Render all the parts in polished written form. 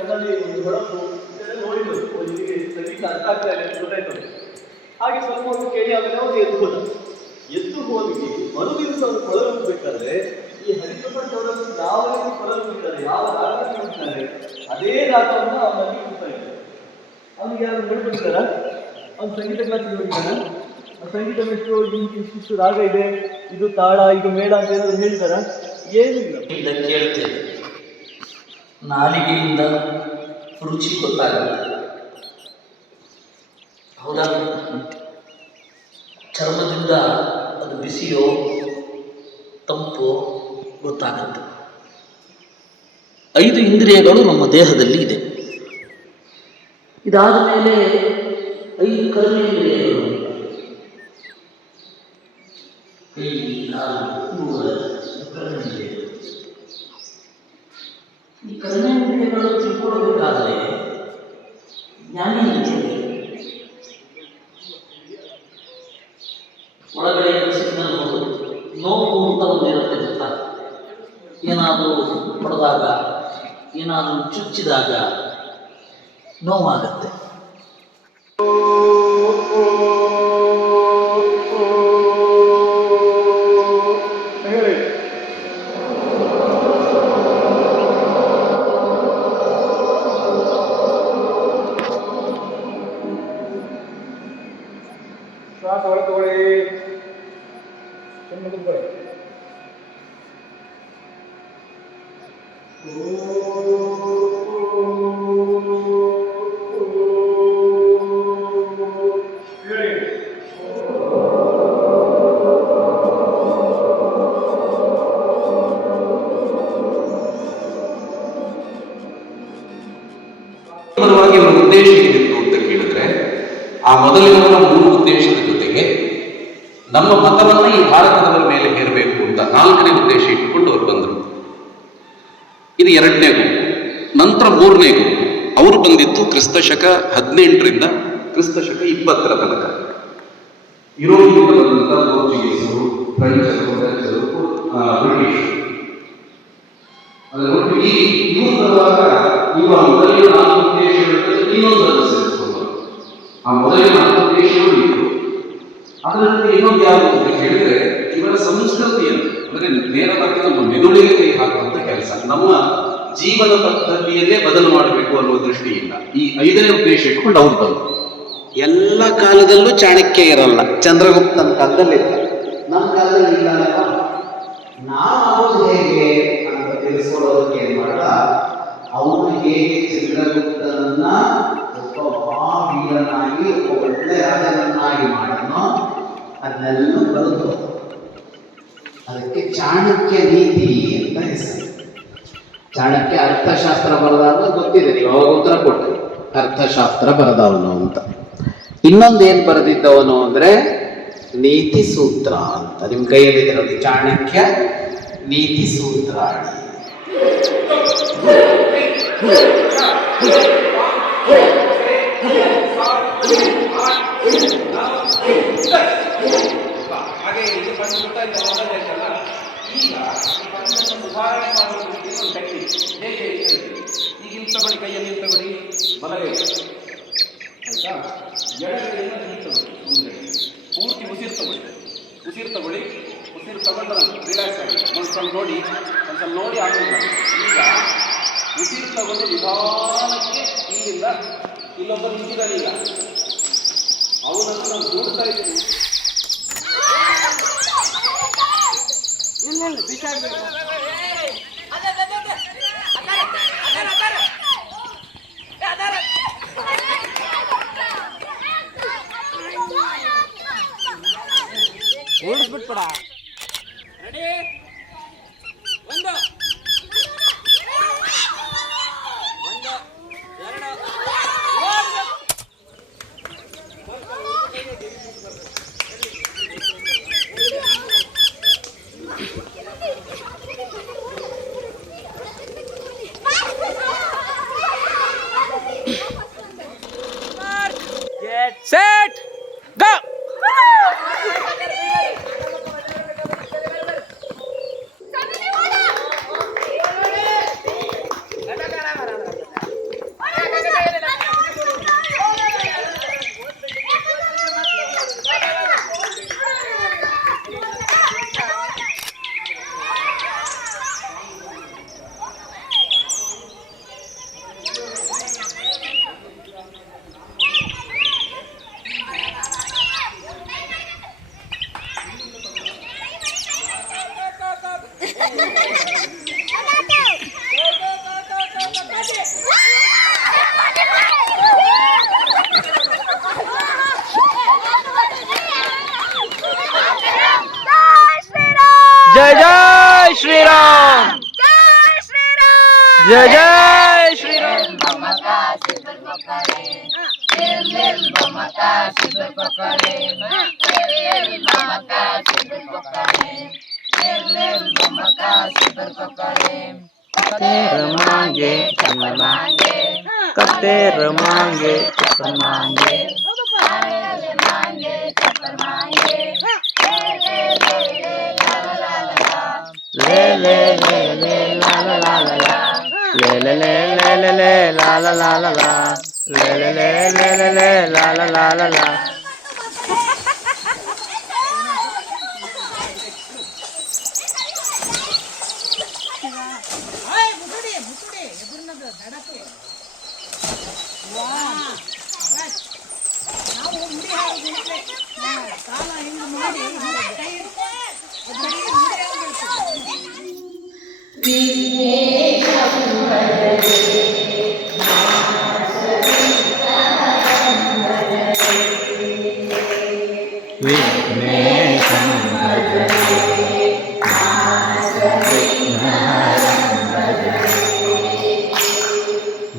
ಕಣ್ಣಲ್ಲಿ ಒಂದು ಹೊಳಪು ನೋಡಿದ್ರು, ಹೀಗೆ ಸಂಗೀತ ಅರ್ಥ ಆಗ್ತಾ ಇದೆ ಅಂತ ಗೊತ್ತಾಯ್ತು. ಹಾಗೆ ಸ್ವಲ್ಪ ಹೊತ್ತು ಕೇಳಿ ಆಮೇಲೆ ಅವ್ರು ಎದ್ದು ಹೋಗಿ ಮರುದಿವಸ ಅವರು ಕೊಳಲುಬೇಕಾದ್ರೆ ಈ ಹರಿಪ್ರಸಾದ್ ಅವರನ್ನು ಯಾವ ರೀತಿ ಕೊಳಲುತ್ತಾರೆ, ಯಾವ ರಾಗದಲ್ಲಿ ಹೋಗ್ತಾರೆ, ಅದೇ ರಾಗವನ್ನು ಅವನಲ್ಲಿ ಹೋಗ್ತಾ ಇದ್ದಾರೆ. ಅವನಿಗೆ ಯಾರು ಹೇಳ್ಬಿಡ್ತಾರ, ಅವ್ನು ಸಂಗೀತ ಕ್ಲಾಸಿಗೆ ಹೋಗಿದ್ದಾನ, ಸಂಗೀತ ಎಷ್ಟು ಇಷ್ಟು ರಾಗ ಇದೆ, ಇದು ತಾಳ, ಇದು ಮೇಳ ಅಂತ ಏನಾದ್ರು ಹೇಳ್ತಾರ? ಏನಿಲ್ಲ. ಕೇಳ್ತೇವೆ, ನಾಲಿಗೆಯಿಂದ ರುಚಿ ಗೊತ್ತಾಗುತ್ತೆ, ಹೌದಾ? ಚರ್ಮದಿಂದ ಅದು ಬಿಸಿಯೋ ತಂಪೋ ಗೊತ್ತಾಗುತ್ತೆ. 5 ಇಂದ್ರಿಯಗಳು ನಮ್ಮ ದೇಹದಲ್ಲಿ ಇದೆ. ಇದಾದ ಮೇಲೆ 5 ಕರ್ಮೇಂದ್ರಿಯಗಳು, ಈ ಕರ್ಮೇಂದ್ರಿಯಗಳು ತಿಳ್ಕೊಳ್ಬೇಕಾದ್ರೆ ಜ್ಞಾನೇಂದ್ರಿಯ ಒಳಗಡೆ ಸಿಗ್ನಲ್ ನೋವು ಅಂತ ಒಂದಿರುತ್ತೆ ಗೊತ್ತಾ? ಏನಾದರೂ ಹೊಡೆದಾಗ, ಏನಾದರೂ ಚುಚ್ಚಿದಾಗ ನೋವಾಗತ್ತೆ. ಶ್ವಾಸ ಒಳಗೆ ತಗೊಳ್ಳಿ, ಸುಮ್ಮನೆ ಕುತ್ಕೊಳ್ಳಿ. ಪರವಾಗಿ ಒಂದು ಉದ್ದೇಶ ಏನಿತ್ತು ಅಂತ ಕೇಳಿದ್ರೆ, ಆ ಮೊದಲಿನ 3 ಉದ್ದೇಶದ ಜೊತೆಗೆ ನಮ್ಮ ಮತವನ್ನ ಈ ಭಾರತದವರ ಮೇಲೆ ಹೇರಬೇಕು ಅಂತ 4ನೇ ಉದ್ದೇಶ ಇಟ್ಟುಕೊಂಡು ಅವರು ಬಂದರು. ಇದು 2ನೇ ಗುಂಪು. ನಂತರ 3ನೇ ಗುಂಪು, ಅವರು ಬಂದಿದ್ದು ಕ್ರಿಸ್ತಶಕ 18ರಿಂದ ಕ್ರಿಸ್ತಶಕ 20ರ ತನಕ. ಯುರೋಪಿನಿಂದ ಬಂದಂತ ಪೋರ್ಚುಗೀಸರು, ಫ್ರೆಂಚರು, ಬ್ರಿಟಿಷ್ ಇವರು ಬರುವಾಗ ಇವರ ಮೊದಲಿನ 4 ಉದ್ದೇಶಗಳಲ್ಲಿ ಇನ್ನೊಂದನ್ನು ಸೇರಿಸಿಕೊಂಡರು. ಆ ಮೊದಲಿನ 4 ಉದ್ದೇಶಗಳು ಇತ್ತು. ಅದರಲ್ಲಿ ಇನ್ನೊಂದು ಯಾವುದು ಅಂತ ಹೇಳಿದ್ರೆ, ಇವರ ಸಂಸ್ಕೃತಿಯನ್ನು ಅಂದರೆ ನೇರವಾಗಿ ನಮ್ಮ ಮೆದುಳಿಗೆ ಕೈ ಹಾಕುವಂತ ಕೆಲಸ, ನಮ್ಮ ಜೀವನ ಪದ್ಧತಿಯಲ್ಲೇ ಬದಲು ಮಾಡಬೇಕು ಅನ್ನುವ ದೃಷ್ಟಿಯಿಂದ ಈ 5ನೇ ಉದ್ದೇಶ ಇಟ್ಕೊಂಡು ಅವ್ರು ಬಂದರು. ಎಲ್ಲ ಕಾಲದಲ್ಲೂ ಚಾಣಕ್ಯ ಇರಲ್ಲ, ಚಂದ್ರಗುಪ್ತನ ಕಾಲದಲ್ಲಿ ಇಲ್ಲ, ನಮ್ಮ ಕಾಲದಲ್ಲಿ ಇಲ್ಲ. ನಾವು ಹೇಗೆ ಅಂತ ತಿಳಿಸ್ಕೊಳ್ಳೋದಕ್ಕೆ ಏನ್ ಮಾಡ, ಅವನು ಹೇಗೆ ಚಂದ್ರಗುಪ್ತನನ್ನ ಒಬ್ಬ ಮಹಾವೀರನಾಗಿ, ಒಬ್ಬ ಒಳ್ಳೆ ರಾಜನನ್ನಾಗಿ ಮಾಡನೋ ಅದನ್ನೆಲ್ಲ ಬರೆದು ಅದಕ್ಕೆ ಚಾಣಕ್ಯ ನೀತಿ ಅಂತ ಹೆಸರು. ಚಾಣಕ್ಯ ಅರ್ಥಶಾಸ್ತ್ರ ಬರೆದಾಗ ಗೊತ್ತಿದೆ, ನೀವು ಅವಾಗ ಉತ್ತರ ಕೊಟ್ಟರು, ಅರ್ಥಶಾಸ್ತ್ರ ಬರೆದವನು ಅಂತ. ಇನ್ನೊಂದೇನು ಬರೆದಿದ್ದವನು ಅಂದ್ರೆ ನೀತಿ ಸೂತ್ರ ಅಂತ. ನಿಮ್ಮ ಕೈಯಲ್ಲಿರೋದು ಚಾಣಕ್ಯ ನೀತಿ ಸೂತ್ರ. ಹಾಗೆ ಇದು ಬಂದ್ಬಿಟ್ಟ ಈಗ ಸುಧಾರಣೆ ಮಾಡುವುದಕ್ಕೆ ಒಂದು ಟೆಕ್ನಿಕ್ ಹೇಗೆ ಈಗ ಇಲ್ಲಿ ತಗೊಳ್ಳಿ, ಕೈಯಲ್ಲಿ ತಗೊಳ್ಳಿ, ಬಲಗೈ ಆಯ್ತಾ, ಎಡಗೈಯನ್ನು ಇಲ್ಲಿ ತಗೊಳ್ಳಿ, ಮುಂದೆ ಪೂರ್ತಿ ಉಸಿರು ತಗೊಳ್ಳಿ, ಉಸಿರು ತಗೊಳ್ಳಿ, ಉಸಿರು ತಗೊಂಡು ರಿಲ್ಯಾಕ್ಸ್ ಆಗಿ ಒಂದ್ಸಲ ನೋಡಿ, ಒಂದ್ಸಲ ನೋಡಿ ಆಗೋದಿಲ್ಲ. ಈಗ ಉಸಿರು ತಗೊಂಡು ನಿಧಾನಕ್ಕೆ ಇಲ್ಲಿಂದ ಇಲ್ಲೊಬ್ಬ ನಿಂತಿದ್ದಾನೆ, ಈಗ ಅವನನ್ನು ನಾವು ದೂಡ್ತಾ ಇದ್ದೀವಿ. ಓಡಿಸ್ಬಿಟ್ಬಿಡ. Ready, 1 1 2 Set, go! जय जय श्री राम, जय जय श्री राम। रमांगे करते रमांगे रमांगे ले ले ले ले ला ला ला ला ला ले ले ले ले ले ले ला ला ला ला ला ले ले ले ले ले ले ला ला ला ला ला।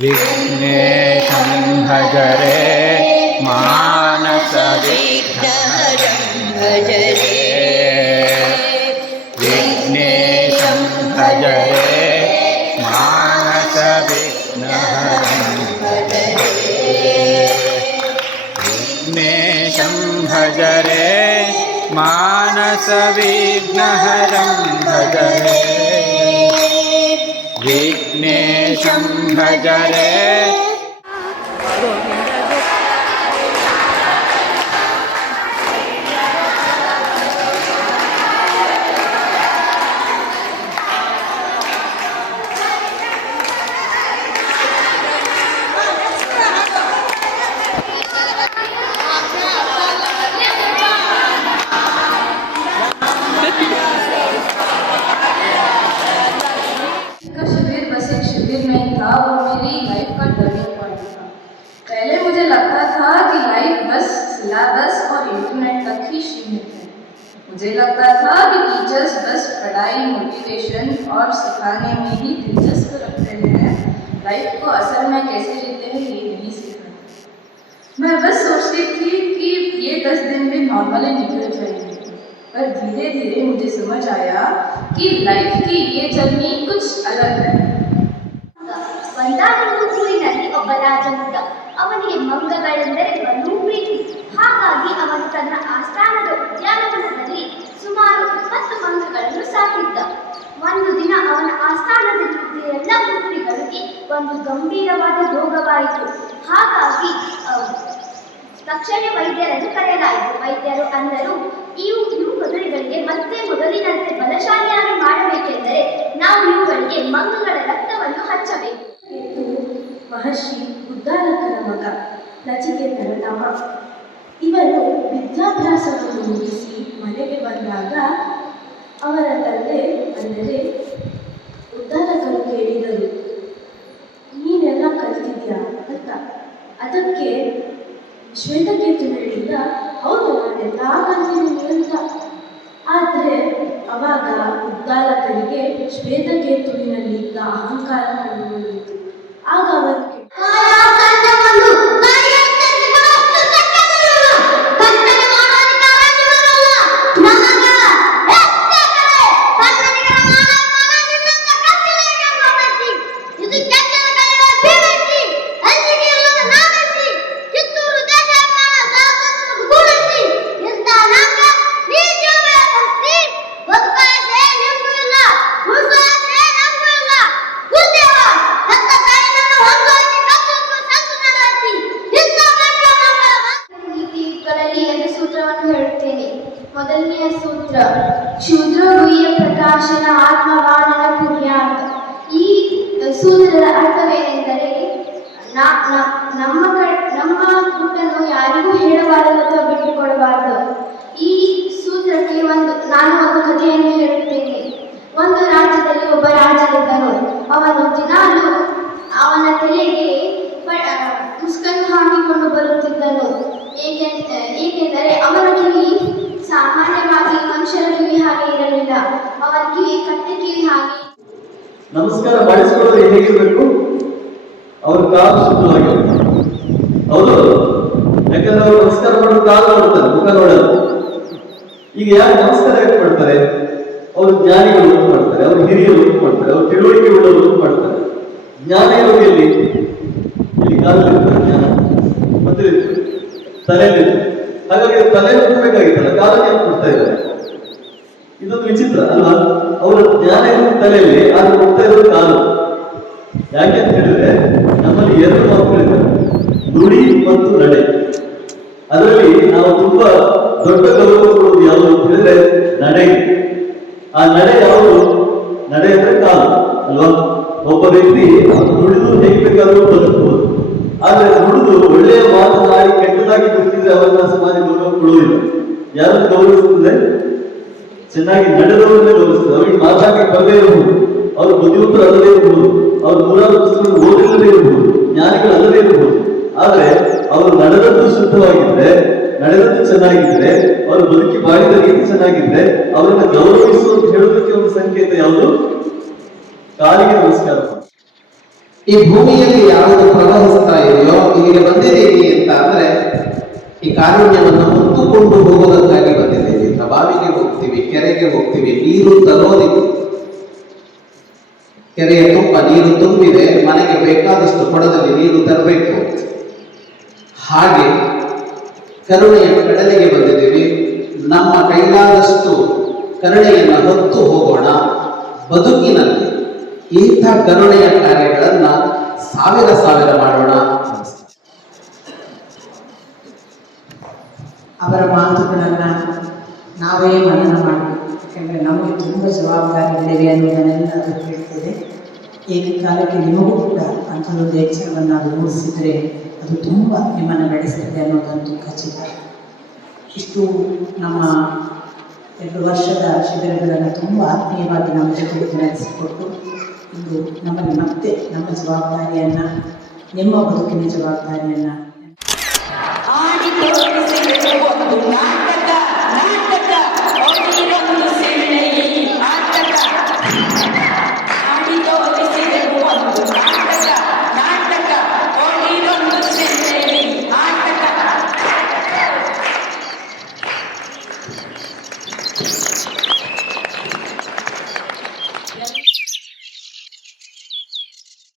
विघ्नेशं भजरे मानस विघ्नहरं भजरे विघ्नेशं भजरे मानस विघ्नहरं भजरे विघ्नेशं भजरे मानस विघ्नहरं भजरे विघ्नेशं भजरे। शिविर में था वो मेरी लाइफ का टर्निंग पॉइंट था। पहले मुझे लगता था कि लाइफ बस सिलेबस और इंटरनेट तक ही सीमित है। मुझे लगता था कि टीचर्स बस पढ़ाई, मोटिवेशन और सिखाने में ही दिलचस्प रखते हैं, लाइफ को असल में कैसे जीते हैं ये नहीं सिखाते। मैं बस सोचती थी कि ये 10 दिन भी नॉर्मली निकल जाएंगे, पर धीरे धीरे मुझे समझ आया कि लाइफ की ये जर्नी कुछ अलग है। ಒಂದಾನೊಂದು ಊರಿನಲ್ಲಿ ಒಬ್ಬ ರಾಜನಿದ್ದ. ಅವನಿಗೆ ಮಂಗಗಳೆಂದರೆ ಬಲು ಪ್ರೀತಿ. ಹಾಗಾಗಿ ಅವನು ತನ್ನ ಆಸ್ಥಾನದ ಉದ್ಯಾನವನದಲ್ಲಿ ಸುಮಾರು 20 ಮಂಗಗಳನ್ನು ಸಾಕಿದ್ದ. ಒಂದು ದಿನ ಅವನ ಆಸ್ಥಾನದಲ್ಲಿದ್ದ ಎಲ್ಲ ಕುದುರೆಗಳಿಗೆ ಒಂದು ಗಂಭೀರವಾದ ರೋಗವಾಯಿತು. ಹಾಗಾಗಿ ತಕ್ಷಣ ವೈದ್ಯರನ್ನು ಕರೆಯಲಾಯಿತು. ವೈದ್ಯರು ಅಂದರು, ಇವು ಕುದುರೆಗಳಿಗೆ ಮತ್ತೆ ಮೊದಲಿನಂತೆ ಬಲಶಾಲಿಯಾಗಿ ಮಾಡಬೇಕೆಂದರೆ ನಾವು ಇವುಗಳಿಗೆ ಮಂಗಗಳ ರಕ್ತವನ್ನು ಹಚ್ಚಬೇಕು. ಮಹರ್ಷಿ ಉದ್ದಾಲಕರ ಮಗ, ನಚಿಕೇತನ ತಮ್ಮ. ಇವನು ವಿದ್ಯಾಭ್ಯಾಸವನ್ನು ಮುಗಿಸಿ ಮನೆಗೆ ಬಂದಾಗ ಅವರ ತಂದೆ ಅಂದರೆ ಉದ್ದಾಲಕರು ಕೇಳಿದರು, ನೀನೆಲ್ಲ ಕಲಿತಿದ್ಯಾ ಅಂತ. ಅದಕ್ಕೆ ಶ್ವೇತಕೇತು ಹೇಳಿದ, ಹೌದು ನಾನೆಲ್ಲ ಕಲಿತಿದ್ದೀನಿ ಅಂತ. ಆದರೆ ಅವಾಗ ಉದ್ದಾಲಕರಿಗೆ ಶ್ವೇತಕೇತುವಿನಲ್ಲಿದ್ದ ಅಹಂಕಾರ ಕಂಡುಬಂದಿತು. ಆಗ ಅವರು ಮೊದಲನೆಯ ಸೂತ್ರ, ಶೂದ್ರ ಗುಹ್ಯ ಪ್ರಕಾಶನ ಆತ್ಮವಾನನ ಪುಣ್ಯಾತ್. ಈ ಸೂತ್ರದ ಅರ್ಥವೇನೆಂದರೆ ನಮ್ಮ ಗುಟ್ಟನ್ನು ಯಾರಿಗೂ ಹೇಳಬಾರದು ಅಥವಾ ಬಿಟ್ಟುಕೊಡಬಾರದು. ಈ ಸೂತ್ರಕ್ಕೆ ನಾನು ಒಂದು ಕಥೆಯನ್ನು ಹೇಳುತ್ತೇನೆ. ಒಂದು ರಾತ್ರಿ ಕಿವಿ ಕತ್ತೆ ಕಿವಿ ಹಾಗೆ. ನಮಸ್ಕಾರ ಮಾಡಿಸ್ಕೊಳ್ಳೋದು ಹೇಗಿರ್ಬೇಕು? ಅವ್ರ ಕಾಲು ಶುದ್ಧವಾಗಿರ್ಬೇಕು. ಹೌದು, ಯಾಕಂದ್ರೆ ಅವ್ರು ನಮಸ್ಕಾರ ಮಾಡೋದು ಕಾಲು ನೋಡ್ತಾರೆ, ಮುಖ ನೋಡಲ್ಲ. ಈಗ ಯಾರು ನಮಸ್ಕಾರ ಯಾಕೆ ಮಾಡ್ತಾರೆ? ಅವರು ಜ್ಞಾನಿಗಳು ಅಂತ ಮಾಡ್ತಾರೆ, ಅವ್ರು ಹಿರಿಯರು ಅಂತ ಮಾಡ್ತಾರೆ, ಅವ್ರು ತಿಳುವಳಿಕೆ ಉಳ್ಳವರು ಅಂತ ಮಾಡ್ತಾರೆ. ಜ್ಞಾನ ಇರೋದು ಎಲ್ಲಿ? ಇಲ್ಲಿ ಕಾಲಲ್ಲಿರ್ತಾರೆ ಜ್ಞಾನ, ಮತ್ತೆ ತಲೆಯಲ್ಲಿರ್ತಾರೆ. ಹಾಗಾಗಿ ತಲೆ ಮುಟ್ಟಬೇಕಾಗಿತ್ತಲ್ಲ, ಕಾಲಕ್ಕೆ ಕೊಡ್ತಾ ಇದ್ದಾರೆ. ಇದೊಂದು ವಿಚಿತ್ರ ಅಲ್ವಾ? ಅವರ ಜ್ಞಾನ ಇರೋದು ತಲೆಯಲ್ಲಿ, ಆದ್ರೆ ಕೊಡ್ತಾ ಇರೋದು ಕಾಲು. ಯಾಕೆ ಅಂತ ಹೇಳಿದ್ರೆ ನಮ್ಮಲ್ಲಿ ಎರಡು ಮಾತುಗಳಿದ್ದಾರೆ, ನುಡಿ ಮತ್ತು ನಡೆ. ಅದರಲ್ಲಿ ನಾವು ತುಂಬಾ ದೊಡ್ಡ ಗೌರವ ಕೊಡುವುದು ಯಾವುದು ಅಂತ ಹೇಳಿದ್ರೆ ನಡೆ. ಆ ನಡೆ ಯಾವುದು? ನಡೆ ಅಂದ್ರೆ ಕಾಲು ಅಲ್ವಾ? ಒಬ್ಬ ವ್ಯಕ್ತಿ ನುಡಿದು ಹೇಗೆ ಬೇಕಾದ್ರೂ ಬದುಕಬಹುದು. ಆದ್ರೆ ನುಡಿದು ಒಳ್ಳೆಯ ಮಾತನಾಡಿ ಕೆಟ್ಟದಾಗಿ ಬದುಕಿದ್ರೆ ಅವರನ್ನ ಸಮಾಜ ಗೌರವ ಕೊಡುವುದಿಲ್ಲ. ಯಾರನ್ನು ಗೌರವಿಸುತ್ತದೆ? ಚೆನ್ನಾಗಿ ನಡೆದವರನ್ನೇ ಗೌರವಿಸ್ತದೆ. ಅವರಿಗೆ ಮಾತಾಡಿ ಬರದೇ ಇರಬಹುದು, ಅವರು ಬುದ್ಧಿವಂತರು ಅಲ್ಲದೇ ಇರಬಹುದು, ಅವರು ನೂರಾರು ಪುಸ್ತಕಗಳು ಓದಿಲ್ಲದೇ ಇರಬಹುದು, ಜ್ಞಾನಿಗಳು ಅಲ್ಲದೇ ಇರಬಹುದು. ಆದ್ರೆ ಅವರು ನಡೆದದ್ದು ಶುದ್ಧವಾಗಿದ್ರೆ, ನಡೆದದ್ದು ಚೆನ್ನಾಗಿದ್ರೆ, ಅವರು ಬದುಕಿ ಬಾಳಿದ ರೀತಿ ಚೆನ್ನಾಗಿದ್ರೆ ಅವರನ್ನ ಗೌರವಿಸು ಅಂತ ಹೇಳೋದಕ್ಕೆ ಒಂದು ಸಂಕೇತ ಯಾವುದು? ಕಾಲಿಗೆ ನಮಸ್ಕಾರ. ಈ ಭೂಮಿಯಲ್ಲಿ ಯಾವುದು ಪ್ರವಹಿಸ್ತಾ ಇದೆಯೋ ಇಲ್ಲಿಗೆ ಬಂದಿದ್ದೀವಿ ಅಂತ ಅಂದ್ರೆ ಈ ಕಾರುಣ್ಯವನ್ನು ಹೊತ್ತುಕೊಂಡು ಹೋಗೋದಕ್ಕಾಗಿ ಬಂದಿದ್ದೀವಿ. ಬಾವಿಗೆ ಹೋಗ್ತೀವಿ, ಕೆರೆಗೆ ಹೋಗ್ತೀವಿ, ನೀರು ತರೋದಿತ್ತು. ಕೆರೆಯ ತುಂಬ ನೀರು ತುಂಬಿದೆ, ಮನೆಗೆ ಬೇಕಾದಷ್ಟು ಕೊಡದಲ್ಲಿ ನೀರು ತರಬೇಕು. ಹಾಗೆ ಕರುಣೆಯ ಕಡಲಿಗೆ ಬಂದಿದ್ದೀವಿ. ನಮ್ಮ ಕೈಲಾದಷ್ಟು ಕರುಣೆಯನ್ನು ಹೊತ್ತು ಹೋಗೋಣ. ಬದುಕಿನಲ್ಲಿ ಇಂಥ ಕರುಣೆಯ ಕಾರ್ಯಗಳನ್ನ ಸಾವಿರ ಮಾಡೋಣ. ಅವರ ಮಾತುಗಳನ್ನು ನಾವೇ ಮನನ ಮಾಡಬೇಕು. ಯಾಕೆಂದರೆ ನಮಗೆ ತುಂಬ ಜವಾಬ್ದಾರಿಗಳಿವೆ ಅನ್ನೋದನ್ನೆಲ್ಲ ಅದು ಹೇಳ್ತದೆ. ಏಕಕಾಲಕ್ಕೆ ನಿಮಗೂ ಕೂಡ ಅಂಥದ್ದೊಂದು ಎಚ್ಚರವನ್ನು ಅದು ಮೂಡಿಸಿದರೆ ಅದು ತುಂಬ ನಿಮ್ಮನ್ನು ನಡೆಸ್ತದೆ ಅನ್ನೋದಂತೂ ಖಚಿತ. ಇಷ್ಟು ನಮ್ಮ 2 ವರ್ಷದ ಶಿಬಿರಗಳನ್ನು ತುಂಬ ಆತ್ಮೀಯವಾಗಿ ನಮ್ಮ ಜೊತೆಗೆ ನಡೆಸಿಕೊಟ್ಟು ಇಂದು ನಮ್ಮಲ್ಲಿ ಮತ್ತೆ ನಮ್ಮ ಜವಾಬ್ದಾರಿಯನ್ನು, ನಿಮ್ಮ ಬದುಕಿನ ಜವಾಬ್ದಾರಿಯನ್ನು